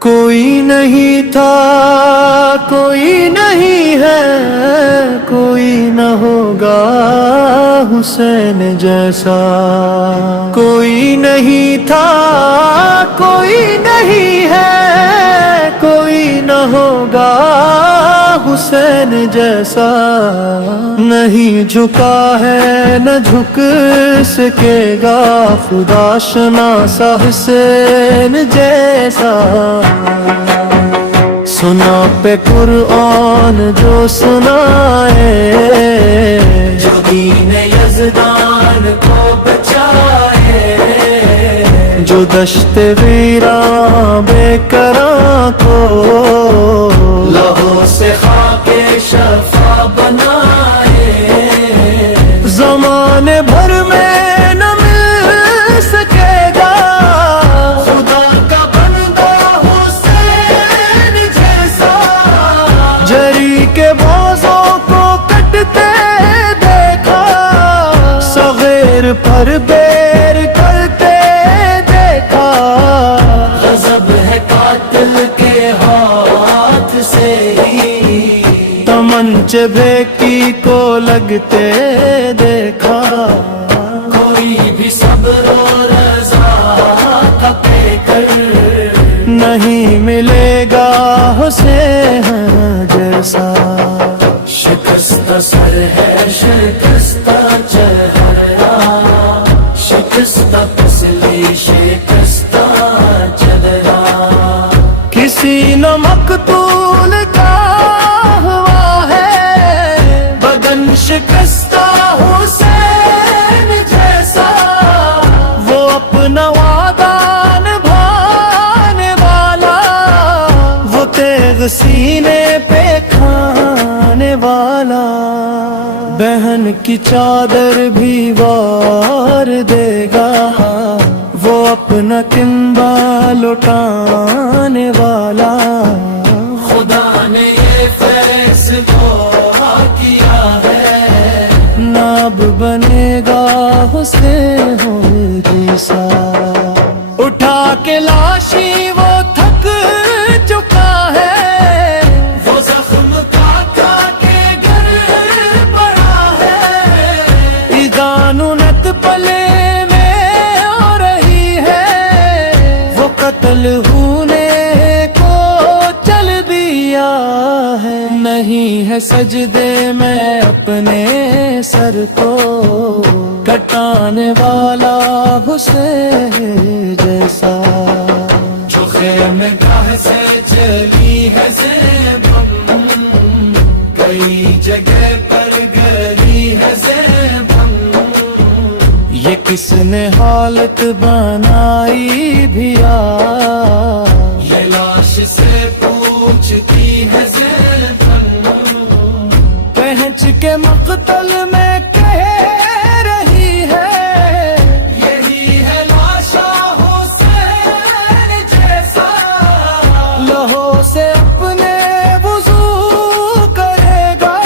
کوئی نہیں تھا کوئی نہیں ہے کوئی نہ ہوگا حسین جیسا، کوئی نہیں تھا کوئی نہیں ہے کوئی نہ ہوگا حسین جیسا، نہیں جھکا ہے نہ جھک سکے گا خدا شناسا حسین جیسا۔ سنا پہ قرآن جو سنائے، جو دین یزدان کو بچائے، جو دشت ویراں بے کراں کو لہو سے خاک شفا بنائے، زمانے بھر میں نہ مل سکے گا خدا کا بندہ حسین جیسا، جری کے بازوں کو کٹتے دیکھا، صغیر پر بیر کرتے دیکھا، غضب ہے قاتل کے ہاتھ سے ہی تمنچے بھیکی کو لگتے دیکھا، کوئی بھی صبر و رضا کا پے کر نہیں ملے گا حسین جیسا، شکستہ سر ہے شکستہ چہرہ، شکستہ پسلی شکستہ چہرہ، کسی نہ مقتول کا ہوا ہے بدن شکستہ حسین جیسا، وہ اپنا وعدہ نبھانے والا، وہ تیغ سینے پہ کھانے والا، بہن کی چادر بھی وار دے گا، وہ اپنا کنبہ لٹانے والا، خدا نے یہ فیصلہ کیا ہے ناب بنے گا حسین جیسا، اٹھا کے لاشی وہ تھک چکا ہے، وہ زخم کھا کے گھر پڑا ہے، ایدانت پلے میں ہو رہی ہے، وہ قتل ہونے کو چل دیا ہے، نہیں ہے سجدے میں اپنے سر کو کٹانے والا حسین جیسا، جو خیمے گاہ سے چلی ہے زیبم، کئی جگہ پر گری ہے زیبم، یہ کس نے حالت بنائی بھیا، یہ لاش سے پوچھتی ہے زیبم، پہنچ کے مقتل میں کہہ رہی ہے، یہی ہے لاشا حسین جیسا، لہو سے اپنے وضو کرے گا،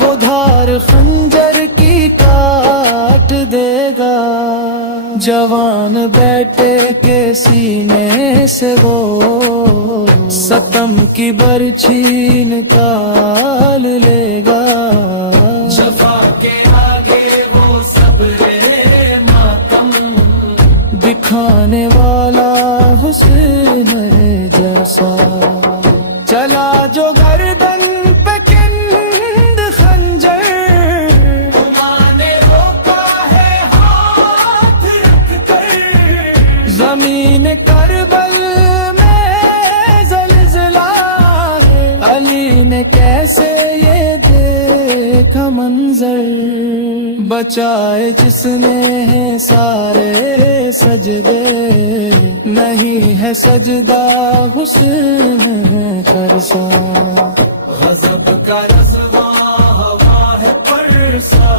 وہ دھار خنجر کی کاٹ دے گا، جوان بیٹے کے سینے سے وہ ستم کی برچھی نکال لے گا، شفا کے آگے وہ صبر ماتم دکھانے والا حسین جیسا، چلا جو گردن پہ کند خنجر، نے روکا ہے ہاتھ رکھ کر، زمین کربل میں زلزلہ ہے، علی نے کیسے یہ دیکھا منظر، بچائے جس نے ہے سارے سجدے، نہیں ہے سجدہ حسین کرسا، غضب کا رضوا ہوا ہے پرسا،